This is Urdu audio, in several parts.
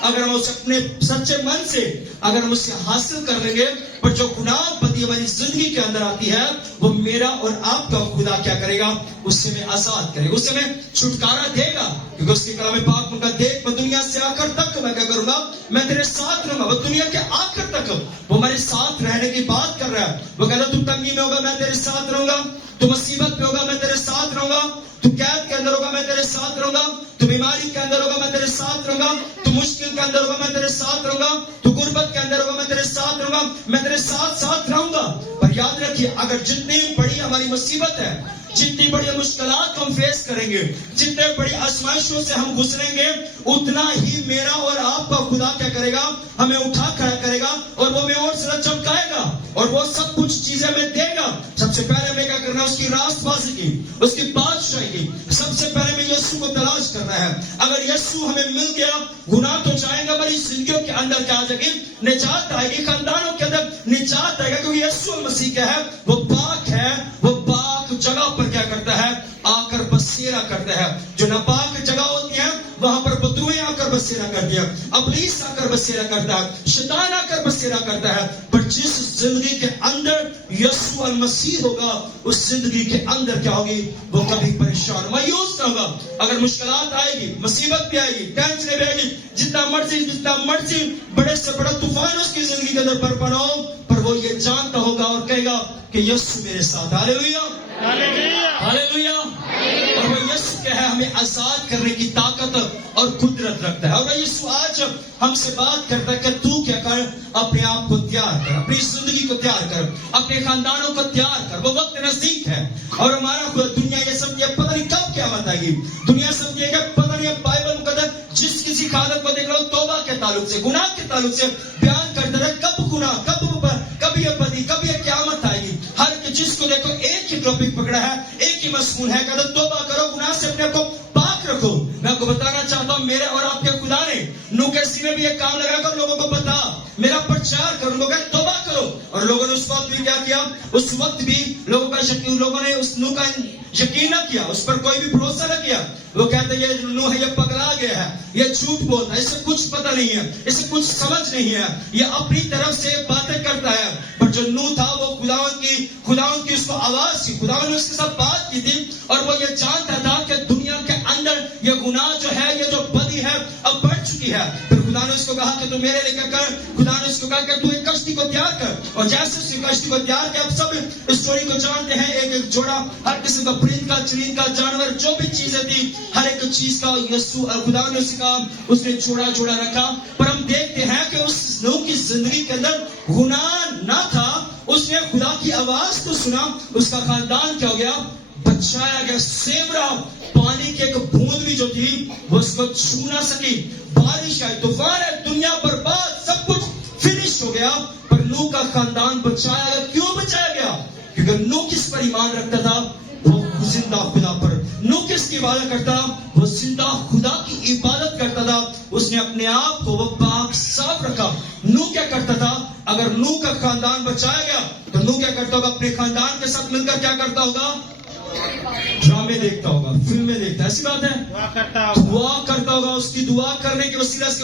اگر ہم اسے اپنے سچے من سے اگر ہم اسے حاصل کر لیں گے، پر جو گناہ بدی ہماری زندگی کے اندر آتی ہے وہ میرا اور آپ کا خدا کیا کرے گا؟ اس سے میں آزاد کرے گا، اس سے میں چھٹکارا دے گا، کیونکہ اس کے کلام پاک میں کہا دیکھ میں دنیا سے آخر تک میں کیا کروں گا؟ میں تیرے ساتھ رہوں گا۔ وہ دنیا کے آخر تک وہ ہمارے ساتھ رہنے کی بات کر رہا ہے۔ وہ کہتا تو تنگی میں ہوگا میں تیرے ساتھ رہوں گا، تو مصیبت میں ہوگا میں تیرے ساتھ رہوں گا، تو قید کے اندر ہوگا میں تیرے ساتھ رہوں گا، تو بیماری کے اندر ہوگا میں تیرے ساتھ رہوں گا، تو مشکل کے اندر ہوگا میں تیرے ساتھ رہوں گا، تو غربت کے اندر ہوگا میں تیرے ساتھ رہوں گا، میں تیرے ساتھ رہوں گا۔ پر یاد رکھیے اگر جتنی بڑی ہماری مصیبت ہے، جتنی بڑی مشکلات کو ہم فیس کریں گے، جتنے بڑی آزمائشوں سے ہم گزریں گے، اتنا ہی میرا اور آپ کا خدا کیا کرے گا؟ ہمیں اٹھا کھڑا کرے گا اور وہ ہمیں اور زیادہ چمکائے گا اور وہ سب کچھ چیزیں ہمیں دے گا۔ سب سے پہلے ہمیں کیا کرنا ہے؟ اس کی راست بازی کی، اس کی بادشاہی کی۔ سب سے پہلے ہمیں یسوع کو تلاش کرنا ہے۔ اگر یسوع ہمیں مل گیا، گناہ تو جائیں گا، ہماری زندگیوں کے اندر کیا آ جائے گی؟ نجات آئے گی، خاندانوں کے اندر نجات آئے گا، کیونکہ یسوع مسیح کیا ہے؟ وہ پاک ہے، وہ پاک جگہ پر کیا کرتا ہے؟ آ کر بسیرا کرتا ہے۔ جو ناپاک جگہ ہوتی ہے وہاں پر بدروہیں آ کر بسیرا کرتی ہے، ابلیس آ کر بسیرا کرتا ہے، شیطان آ کر بسیرا کرتا ہے۔ پر جس زندگی کے اندر یسوع المسیح ہوگا، اس زندگی کے اندر کیا ہوگی؟ وہ کبھی پریشان مایوس نہ ہوگا۔ اگر مشکلات آئے گی، مصیبت بھی آئے گی، ٹینشن بھی آئے گی، جتنا مرضی بڑے سے بڑا طوفان اس کی زندگی کے اندر برپا ہو، پر وہ یہ جانتا ہوگا اور کہے گا کہ یسوع میرے ساتھ۔ ہاللیلویہ ہاللیلویہ۔ اور وہ یسوع کیا ہے؟ ہمیں آزاد کرنے کی طاقت اور قدرت رکھتا ہے۔ اور وہ یسوع آج ہم سے بات کرتا ہے کہ تو کیا کر؟ اپنے آپ کو تیار کر، اپنی زندگی کو تیار کر، اپنے خاندانوں کو تیار کر۔ وہ وقت نزدیک ہے اور ہمارا دنیا یہ سمجھے پتہ نہیں کب قیامت آئے گی۔ دنیا سمجھے کہ پتہ نہیں بائبل مقدس جس کسی حالت کو دیکھ رہا ہو توبہ کے تعلق سے، گناہ کے تعلق سے بیان کرتا رہے، کب گناہ، کب یہ بدی، کب یہ قیامت آئے گی۔ ہر جس کو دیکھو ایک ہی ٹاپک پکڑا ہے، ایک ہی مضمون ہے کہ توبہ کرو، گناہ سے اپنے کو پاک رکھو۔ میں آپ کو بتانا چاہتا ہوں میرے اور آپ کے خدا نے نوح کے سینے میں بھی ایک کام لگا کر لوگوں کو بتا، میرا پرچار کرو، لوگوں کا توبہ کرو۔ اور لوگوں نے اس وقت بھی کیا کیا؟ اس وقت بھی لوگوں نے اس نوح کا یقین نہ کیا، اس پر کوئی بھی بھروسہ نہ کیا۔ وہ کہتے ہیں یہ نوح ہے، یہ پگلا گیا ہے، یہ جھوٹ بولتا ہے، اسے کچھ پتہ نہیں ہے، اسے کچھ سمجھ نہیں ہے، یہ اپنی طرف سے باتیں کرتا ہے۔ پر جو نوح تھا وہ خداوند کی اس کو آواز تھی، خداوند نے اس کے ساتھ بات کی تھی اور وہ یہ جانتا تھا کہ دنیا کے اندر یہ گناہ جو ہے، یہ جو بدی ہے اب بڑھ چکی ہے۔ پھر خدا نے اس کو کہا کہ تو میرے لے کر خدا نے اس کو کہا کہ تو ایک کشتی کو تیار کر۔ اور جیسے اس کشتی کو تیار کیا، آپ سب اس اسٹوری کو جانتے ہیں، ایک جوڑا ہر قسم کا پرند کا، چرند کا، جانور جو بھی چیزیں تھی، ہر ایک چیز کا یسوع خدا نے اسے کہا، اس نے جوڑا رکھا۔ پر ہم دیکھتے ہیں کہ اس نوح کی زندگی کے اندر گناہ نہ تھا، اس نے خدا کی آواز کو سنا، اس کا خاندان کیا ہو گیا؟ بچایا گیا۔ سیو رہا، پانی کی ایک بوند بھی جو تھی وہ اس کو چھو نہ سکی۔ بارش آئی، طوفان ہے، دنیا برباد، سب کچھ فنش ہو گیا، پر نوح کا خاندان بچایا گیا۔ کیوں بچایا گیا؟ کیونکہ نوح کس پر ایمان رکھتا تھا؟ وہ زندہ خدا پر۔ نوح کس کی عبادت کرتا؟ وہ زندہ خدا کی عبادت کرتا تھا۔ اس نے اپنے آپ کو وہ پاک صاف رکھا۔ نوح کیا کرتا تھا؟ اگر نوح کا خاندان بچایا گیا تو نوح کیا کرتا ہوگا؟ اپنے خاندان کے ساتھ مل کر کیا کرتا ہوگا؟ ڈرامے دیکھتا ہوگا، فلمیں دیکھتا ہے، ایسی بات ہے، دعا کرتا ہوگا۔ اس کی دعا کرنے کے وسیلہ سے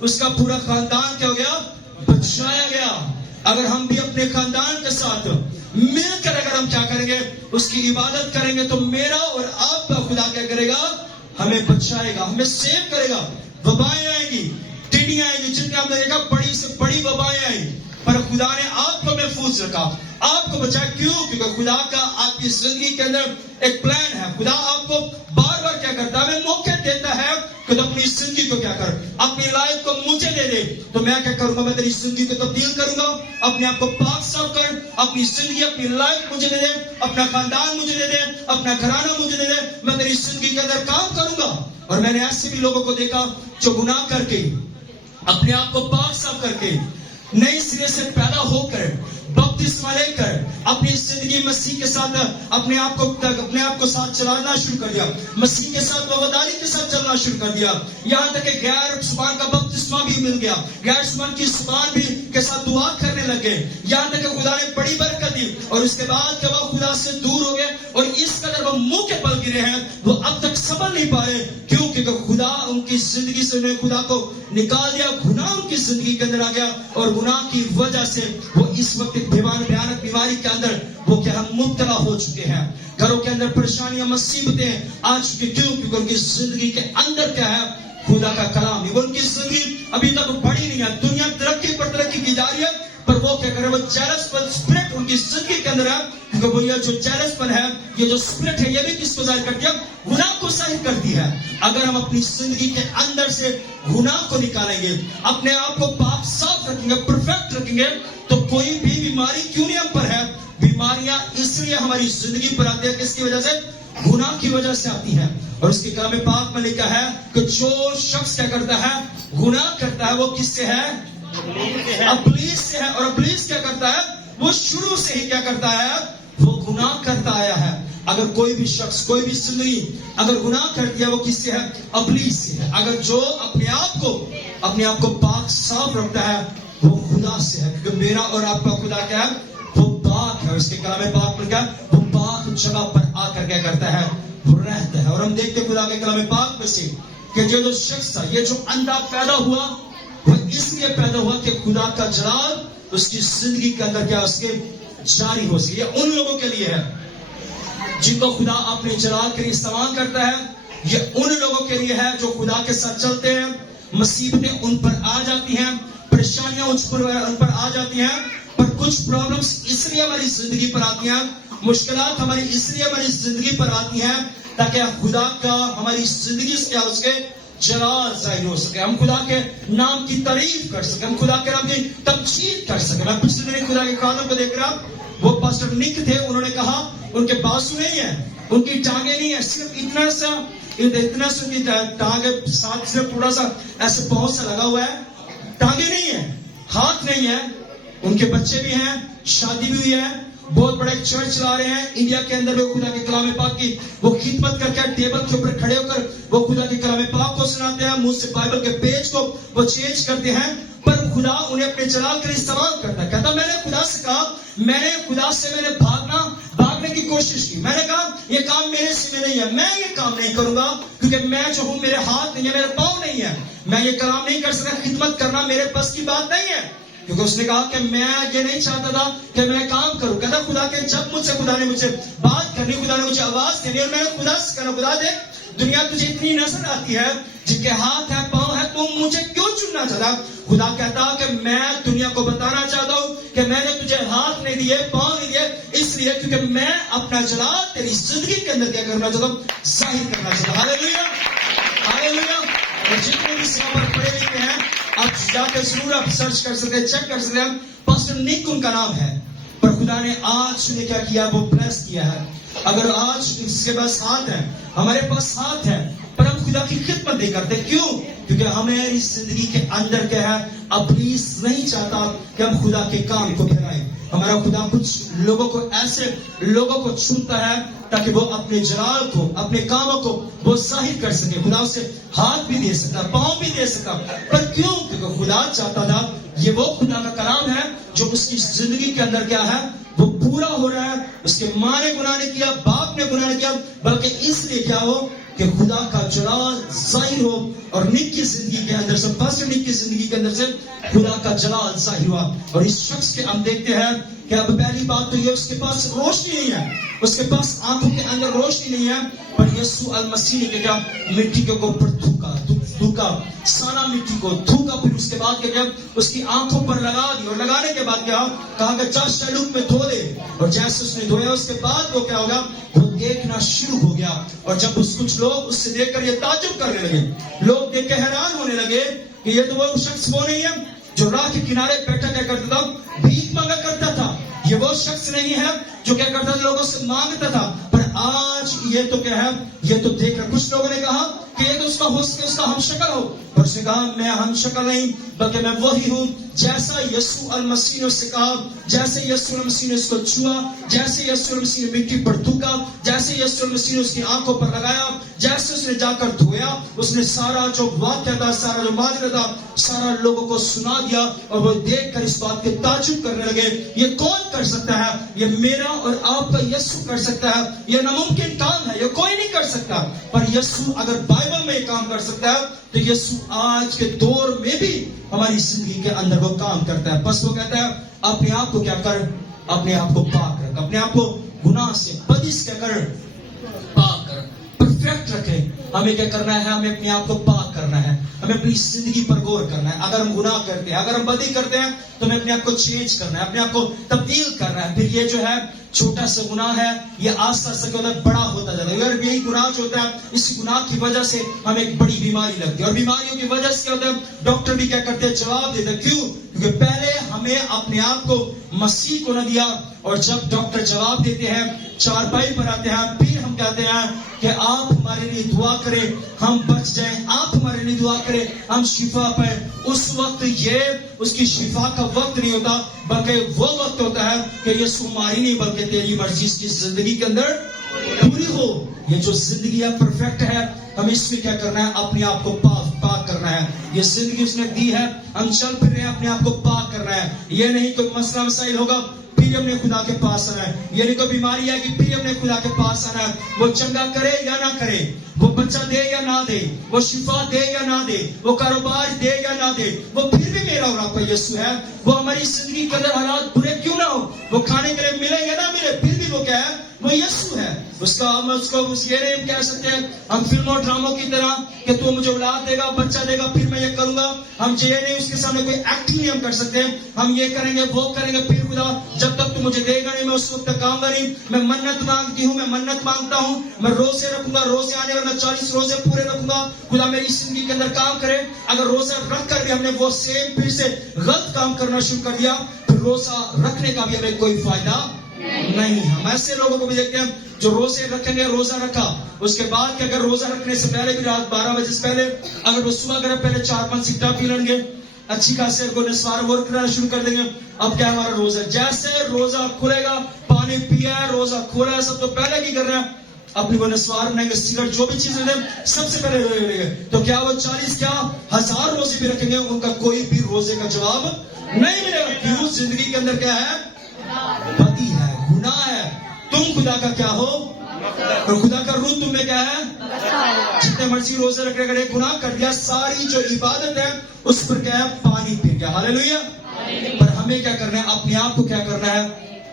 اس کا پورا خاندان کیا ہو گیا؟ بچایا گیا۔ اگر ہم بھی اپنے خاندان کے ساتھ مل کر اگر ہم کیا کریں گے؟ اس کی عبادت کریں گے تو میرا اور آپ کا خدا کیا کرے گا؟ ہمیں بچائے گا، ہمیں سیو کرے گا۔ وبائیں آئیں گی، ٹڈیاں آئیں گی، جتنے ہم نے دیکھا بڑی سے بڑی وبائیں آئیں، پر خدا نے آپ کو محفوظ رکھا، آپ کو بچایا۔ کیوں؟ کیونکہ خدا کا آپ کی زندگی کے اندر ایک پلان ہے۔ خدا آپ کو بار بار کیا کرتا ہے؟ ہمیں موقع دیتا ہے کہ تو اپنی زندگی کو کیا کر، اپنی لائف کو مجھے دے دے تو میں کیا کروں گا؟ میں تیری زندگی کو تبدیل کروں گا۔ اپنے آپ کو پاک صاف کر، اپنی زندگی، اپنی لائف مجھے دے دے، اپنا خاندان مجھے دے دے، اپنا گھرانہ مجھے دے دے، میں تیری زندگی کے اندر کام کروں گا۔ اور میں نے ایسے بھی لوگوں کو دیکھا جو گناہ کر کے، اپنے آپ کو پاک صاف کر کے، نئے سرے سے پیدا ہو کر، بپتسمہ لے کر اپنی زندگی مسیح کے ساتھ اپنے آپ کو ساتھ چلانا شروع کر دیا، مسیح کے ساتھ وفاداری کے ساتھ چلنا شروع کر دیا، یہاں تک کہ غیر زبان کا بپتسمہ بھی مل گیا، غیر زبان کی زبان بھی کے ساتھ دعا کرنے کرنے لگے, یہاں تک کہ خدا نے بڑی برکت دی, اور اس کے بعد جب وہ خدا سے دور ہو گئے اور اس قدر وہ منہ کے بل گرے ہیں, وہ اب تک سنبھل نہیں پائے. کیوں؟ کہ خدا ان کی زندگی سے انہیں خدا کو نکال دیا, گناہ ان کی زندگی کے اندر آ گیا, اور گناہ کی وجہ سے وہ اس وقت ایک بھیانک بیماری کے اندر وہ کیا مبتلا ہو چکے ہیں. گھروں کے اندر پریشانیاں, مصیبتیں آ چکی. کیوں؟ کیونکہ ان کی زندگی کے اندر کیا ہے؟ خدا کا کلام ہے. وہ ان کی زندگی ابھی تک بڑھی نہیں ہے. دنیا ترقی پر ترقی کی جا رہی ہے, پر وہ کیا کرے, وہ جیلس پن اسپرٹ ان کی زندگی کے اندر ہے. کیونکہ وہ یہ جو جیلس پن ہے, یہ جو اسپرٹ ہے, یہ بھی کس کو ظاہر کرتی ہے؟ گناہ کو ظاہر کرتی ہے. اگر ہم اپنی زندگی کے اندر سے گناہ کو نکالیں گے, اپنے آپ کو پاک صاف رکھیں گے, پرفیکٹ رکھیں گے, تو کوئی بھی بیماری کیوں نہیں ہم پر ہے. بیماریاں اس لیے ہماری زندگی پر آتی ہے, کس کی وجہ سے؟ گناہ کی وجہ سے آتی ہے. اور اس کے کلام پاک میں لکھا ہے کہ جو شخص کیا کرتا ہے؟ گناہ کرتا ہے, وہ کس سے ہے؟ ابلیس سے ہے. اور ابلیس کیا کرتا ہے؟ وہ شروع سے ہی کیا کرتا ہے؟ وہ گناہ کرتا آیا ہے. اگر کوئی بھی شخص, کوئی بھی زندگی اگر گناہ کرتی ہے, وہ کس سے ہے؟ ابلیس سے ہے. اگر جو اپنے آپ کو پاک صاف رکھتا ہے, وہ خدا سے ہے. کیونکہ میرا اور آپ کا خدا کیا ہے؟ وہ پاک ہے. اس کے کلام پاک میں کیا؟ وہ پاک جگہ پر آ کر کیا کرتا ہے؟ وہ رہتا ہے. اور ہم دیکھتے خدا کے کلام پاک میں سے کہ جو شخص تھا, یہ جو اندھا پیدا ہوا, وہ اس لیے پیدا ہوا کہ خدا کا جلال اس کی زندگی کے اندر کیا اس کے جاری ہو سکے. یہ ان لوگوں کے لیے ہے جن کو خدا اپنے جلال کے لیے استعمال کرتا ہے. یہ ان لوگوں کے لیے ہے جو خدا کے ساتھ چلتے ہیں. مصیبتیں ان پر آ جاتی ہیں, پریشانیاں ان پر آ جاتی ہیں, پر کچھ پرابلمز اس لیے ہماری زندگی پر آتی ہیں, مشکلات ہماری اس لیے ہماری زندگی پر آتی ہیں تاکہ خدا کا ہماری زندگی سے کیا اس کے جلال ظاہر ہو سکے, ہم خدا کے نام کی تعریف کر سکیں, ہم خدا کے نام کی تمجید کر سکیں. میں پچھلے دن خدا کے خادم کو دیکھ رہا, وہ پاسٹر نک تھے, انہوں نے کہا ان کے بازو نہیں ہے, ان کی ٹانگیں نہیں ہے, صرف اتنا سا ان کی ٹانگیں ساتھ صرف تھوڑا سا ایسے پاؤں سے لگا ہوا ہے, ٹانگیں نہیں ہے, ہاتھ نہیں ہے. ان کے بچے بھی ہیں, شادی بھی ہوئی ہے, بہت بڑے چرچ چلا رہے ہیں انڈیا کے اندر. وہ خدا کے کلام پاک کی وہ خدمت کر کے ٹیبل کے اوپر کھڑے ہو کر وہ خدا کے کلام پاک کو سناتے ہیں, منہ سے بائبل کے پیج کو وہ چینج کرتے ہیں. پر خدا انہیں اپنے جلال کے لیے استعمال کرتا ہے. کہتا میں نے خدا سے کہا, میں نے بھاگنے کی کوشش کی, میں نے کہا یہ کام میرے سے میں نہیں ہے, میں یہ کام نہیں کروں گا, کیونکہ میں جو ہوں, میرے ہاتھ نہیں ہے, میرے پاؤں نہیں ہے, میں یہ کام نہیں کر سکتا. خدمت کرنا میرے بس کی بات نہیں ہے. کیونکہ اس نے کہا کہ میں یہ نہیں چاہتا تھا کہ میں کام کروں. کہتا خدا کے جب خدا نے مجھے بات کرنی, خدا نے مجھے آواز دینی, اور میں نے خدا سے کہا خدا دے دنیا تجھے اتنی نظر آتی ہے, جن کے ہاتھ ہے, پاؤں ہے, تو مجھے کیوں چننا چاہتا؟ خدا کہتا کہ میں دنیا کو بتانا چاہتا ہوں کہ میں نے تجھے ہاتھ نہیں دیے, پاؤں نہیں دیے, اس لیے کیونکہ میں اپنا جلال تیری زندگی کے اندر کیا کرنا چاہتا ہوں؟ ظاہر کرنا چاہتا ہوں. ہاللیلویا, ہاللیلویا. اور جتنے بھی یہاں پر پڑھے لکھے ہیں, آپ جا کے ضرور آپ سرچ کر سکتے ہیں, چیک کر سکتے ہیں. پاسٹر نک ان کا نام ہے, پر خدا نے آج نے کیا کیا؟ وہ بلیس کیا ہے. اگر آج اس کے پاس ہاتھ ہے, ہمارے پاس ہاتھ ہے, پر ہم خدا کی خدمت نہیں کرتے. کیوں؟ کیونکہ ہمیں اس زندگی کے اندر کیا ہے؟ ابلیس نہیں چاہتا کہ ہم خدا کے کام کو پھیلائیں. ہمارا خدا کچھ لوگوں کو ایسے لوگوں کو چنتا ہے تاکہ وہ اپنے جلال کو, اپنے کاموں کو وہ ظاہر کر سکے. خدا اسے ہاتھ بھی دے سکتا, پاؤں بھی دے سکتا, پر کیوں؟ کیونکہ خدا چاہتا تھا یہ وہ خدا کا کلام ہے جو اس کی زندگی کے اندر کیا ہے؟ وہ پورا ہو رہا ہے. اس کے ماں نے گناہ نہیں کیا, باپ نے گناہ نہیں کیا, بلکہ اس لیے کیا ہو کہ خدا کا جلال ظاہر ہو. اور نک کی زندگی کے اندر سے, پاسٹر نک کی زندگی کے اندر سے خدا کا جلال ظاہر ہوا. اور اس شخص کے ہم دیکھتے ہیں کہ اب پہلی بات تو یہ, اس کے پاس روشنی نہیں ہے, اس کے پاس آنکھوں کے اندر روشنی نہیں ہے. پر یسوع المسیح نے کیا؟ مٹی کے اوپر تھوکا, سانا مٹی کو تھوکا, پھر اس کے بعد کیا؟ اس کی آنکھوں پر لگا دی, اور لگانے کے بعد کیا کہا کہ جا شیلوک میں دھو دے. اور جیسے اس نے دھویا, اس کے بعد وہ کیا ہوگا؟ وہ دیکھنا شروع ہو گیا. اور جب کچھ لوگ اس سے دیکھ کر یہ تعجب کرنے لگے, لوگ دیکھ کے حیران ہونے لگے کہ یہ تو وہ شخص وہ نہیں ہے جو راہ کے کنارے بیٹھا کیا کرتا تھا؟ بھیک مانگا کرتا تھا. یہ وہ شخص نہیں ہے جو کیا کرتا تھا؟ لوگوں سے مانگتا تھا. پر آج یہ تو کیا ہے؟ یہ تو دیکھ کر کچھ لوگوں نے کہا کہ یہ تو اس کا حسن اس کا ہم شکل ہو، پر اس نے کہا میں ہم شکل نہیں بلکہ میں وہی ہوں جیسا یسوع المسیح نے اس سے کہا، جیسے یسوع المسیح نے اس کو چھوا، جیسے یسوع المسیح نے مٹی پر تھوکا، جیسے یسوع المسیح نے اس کی آنکھوں پر لگایا، جیسے اس نے جا کر دھویا، اس نے سارا جو واقعہ تھا، سارا جو ماجرا تھا، سارا لوگوں کو سنا دیا، اور وہ دیکھ کر اس بات کے تعجب کرنے لگے یہ کون کر سکتا ہے؟ یہ میرا اور آپ کا یسوع کر سکتا ہے، یہ ناممکن کام ہے، یہ کوئی نہیں کر سکتا، پر یسوع اگر بائبل میں یہ کام کر سکتا ہے تو یسوع آج کے دور میں بھی ہماری زندگی کے اندر وہ کام کرتا ہے۔ بس وہ کہتا ہے اپنے آپ کو کیا کر، اپنے آپ کو پاک رکھ، اپنے آپ کو گناہ سے بدی سے کیا کر، پاک کر، پرفیکٹ رکھے۔ ہمیں کیا کرنا ہے؟ ہمیں اپنے آپ کو پاک کرنا ہے، ہمیں اپنی زندگی پر غور کرنا ہے۔ اگر ہم گناہ کرتے ہیں، اگر ہم بدی کرتے ہیں تو ہمیں اپنے آپ کو چینج کرنا ہے، اپنے آپ کو تبدیل کرنا ہے۔ پھر یہ جو ہے چھوٹا سا گناہ ہے، یہ آستہ آستہ کیا ہوتا ہے؟ بڑا ہوتا جاتا ہے۔ اگر یہی گناہ جو ہوتا ہے، اس گناہ کی وجہ سے ہمیں ایک بڑی بیماری لگتی ہے، اور بیماریوں کی وجہ سے کیا ہوتا ہے؟ ڈاکٹر بھی کیا کرتے ہیں؟ جواب دیتے ہیں۔ کیوں؟ کیونکہ پہلے ہمیں اپنے آپ کو مسیح کو نہ دیا، اور جب ڈاکٹر جواب دیتے ہیں، چارپائی پر آتے ہیں، پھر ہم کہتے ہیں کہ آپ ہمارے لیے دعا کریں ہم بچ جائیں، آپ ہمارے لیے دعا کریں ہم شفا پائیں۔ اس وقت یہ اس کی شفا کا وقت نہیں ہوتا، بلکہ وہ وقت ہوتا ہے کہ یہ ہماری نہیں بلکہ تیری مرضی اس کی زندگی کے اندر پوری ہو۔ یہ جو زندگی ہے پرفیکٹ ہے، ہمیں اس میں کیا کرنا ہے؟ اپنے آپ کو پاک کرنا ہے۔ یہ زندگی اس نے دی ہے، ہم چل پھر رہے ہیں، اپنے آپ کو پاک کرنا ہے۔ یہ نہیں کوئی مسئلہ مسائل ہوگا پھر ہم نے خدا کے پاس آنا ہے، یہ نہیں کوئی بیماری آئے گی پھر ہم نے خدا کے پاس آنا ہے۔ وہ چنگا کرے یا نہ کرے، وہ بچہ دے یا نہ دے، وہ شفا دے یا نہ دے، وہ کاروبار دے یا نہ دے، وہ پھر بھی میرا اور آپ کا یسوع ہے۔ وہ ہماری زندگی کے اندر حالات برے کیوں نہ ہو، وہ کھانے کے لیے ملے یا نہ ملے، پھر بھی وہ کیا ہے؟ وہ یسوع ہے۔ اس کا ہم اس کو یہ نہیں کہہ سکتے ہیں ہم فلموں ڈراموں کی طرح کہ تو مجھے اولاد دے گا، بچہ دے گا پھر میں یہ کروں گا۔ ہم یہ نہیں اس کے سامنے کوئی ایکٹنگ نہیں ہم کر سکتے، ہم یہ کریں گے وہ کریں گے، پھر خدا جب تک تو مجھے دے گا نہیں میں اس وقت تک کام نہیں۔ میں منت مانگتی ہوں، میں منت مانگتا ہوں، میں روزے رکھوں گا، روزے آنے والے میں 40 روزے پورے رکھوں گا، خدا میری زندگی کے اندر کام کرے۔ اگر روزہ رکھ کر بھی ہم نے وہ سیم پھر سے غلط کام کرنا شروع کر دیا، پھر روزہ رکھنے کا بھی ہمیں کوئی فائدہ نہیں۔ ہم ایسے لوگوں کو بھی دیکھتے ہیں جو روزے رکھیں گے، روزہ رکھا اس کے بعد کہ اگر روزہ رکھنے سے پہلے بھی رات 12 بجے سے پہلے اگر وہ صبح کرے پہلے 4-5 سگریٹ پی لیں گے، اچھی خاصی کو نسوار ورک کرنا شروع کر دیں گے، اب کیا ہمارا روزہ جیسے روزہ کھلے گا، پانی پیا ہے، روزہ کھولا ہے، سب تو پہلے کی کر رہے ہیں اپنی وہ نسوار بنائیں گے، سگریٹ جو بھی چیزیں دیں سب سے پہلے روزے کریں گے۔ تو کیا وہ 40 کیا 1000 روزے بھی رکھیں گے، ان کا کوئی بھی روزے کا جواب نہیں ملے گا۔ کیوں؟ زندگی کے اندر کیا ہے؟ بدی ہے، گناہ ہے۔ تم خدا کا کیا ہو؟ اور خدا کا روح تم میں کیا ہے؟ جتنے مرضی روزے رکھ رہے گناہ کر دیا، ساری جو عبادت ہے اس پر کیا ہے؟ پانی پھر گیا۔ ہاللیلویا۔ پر ہمیں کیا کرنا ہے؟ اپنے آپ کو کیا کرنا ہے؟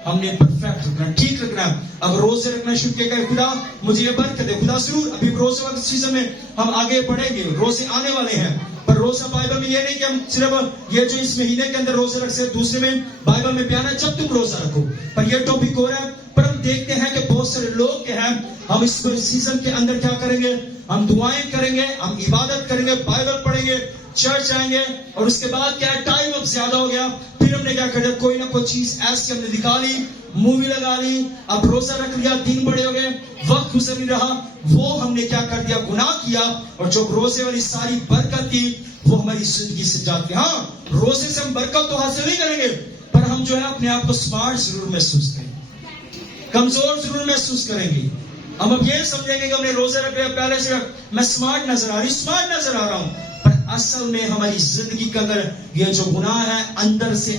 ہم نے پرفیکٹ رکھنا ہے، ٹھیک رکھنا ہے۔ اگر روزے رکھنا شروع کیا کہ خدا مجھے یہ برکت دے، خدا ضرور ابھی روزے والی سیزن میں ہم آگے بڑھیں گے، روزے آنے والے ہیں، پر روزہ بائبل میں یہ نہیں کہ ہم صرف یہ جو اس مہینے کے اندر روزے رکھ سکتے، دوسرے میں بائبل میں بیان ہے جب تم روزہ رکھو، پر یہ ٹاپک ہو رہا ہے۔ پر ہم دیکھتے ہیں کہ بہت سارے لوگ کے ہیں، ہم اس سیزن کے اندر کیا کریں گے؟ ہم دعائیں کریں گے، ہم عبادت کریں گے، بائبل پڑھیں گے، چرچ آئیں گے، اور اس کے بعد کیا ہے؟ ٹائم اب زیادہ ہو گیا، پھر ہم نے کیا کر دیا؟ کوئی نہ کوئی چیز ایسی ہم نے دکھا لی، مووی لگا لی، اب روزہ رکھ لیا، دن بڑے ہو گئے، وقت گزر نہیں رہا، وہ ہم نے کیا کر دیا؟ گناہ کیا، اور جو روزے والی ساری برکت تھی وہ ہماری زندگی سے جاتی۔ ہاں روزے سے ہم برکت تو حاصل نہیں کریں گے، پر ہم جو ہے اپنے آپ کو سمارٹ ضرور محسوس کریں گے، کمزور ضرور محسوس کریں گے۔ ہم اب یہ سمجھیں گے کہ ہم نے روزے رکھ لیا، پہلے سے میں سمارٹ نظر آ رہا ہوں، پر اصل میں ہماری زندگی کے اندر یہ جو گناہ ہے اندر سے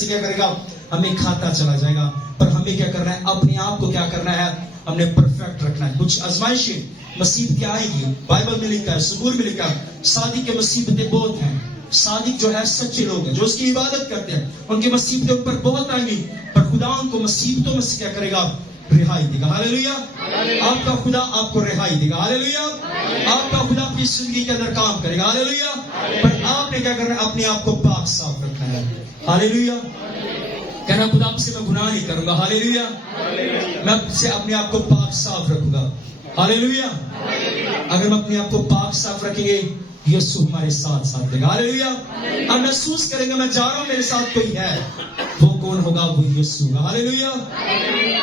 کیا کرے گا؟ ہمیں کھاتا چلا جائے گا۔ پر ہمیں کیا کرنا ہے؟ اپنے آپ کو کیا کرنا ہے؟ ہم نے پرفیکٹ رکھنا ہے۔ کچھ آزمائشیں مصیبتیں آئیں گی، بائبل میں لکھا ہے، زبور میں لکھا ہے، صادق کے مصیبتیں بہت ہیں۔ صادق جو ہے سچے لوگ ہیں جو اس کی عبادت کرتے ہیں، ان کی مصیبتیں ان پر بہت آئیں گی، پر خدا ان کو مصیبتوں میں سے کیا کرے گا؟ رہائی دے گا۔ ہاللیلویا۔ آپ کا خدا آپ کو رہائی دے گا۔ ہاللیلویا۔ آپ کا خدا اپنی زندگی کے اندر کام کرے گا۔ ہاللیلویا۔ پر آپ نے کیا کرنا ہے؟ اپنے آپ کو پاک صاف رکھنا ہے۔ ہاللیلویا۔ کہنا خدا آپ سے میں گناہ نہیں کروں گا۔ ہاللیلویا۔ میں آپ سے اپنے آپ کو پاک صاف رکھوں گا۔ ہاللیلویا۔ اگر ہم اپنے آپ کو پاک صاف رکھیں گے، یسوع ہمارے ساتھ دے گا۔ ہاللیلویا۔ ہم محسوس کریں گے میں جا رہا ہوں، میرے ساتھ کوئی ہے، وہ کون ہوگا؟ وہ یسوع ہوگا۔ ہاللیلویا۔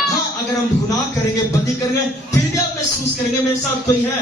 ہاں اگر ہم گناہ کریں گے، بدی کریں گے، پھر بھی آپ محسوس کریں گے میرے ساتھ کوئی ہے،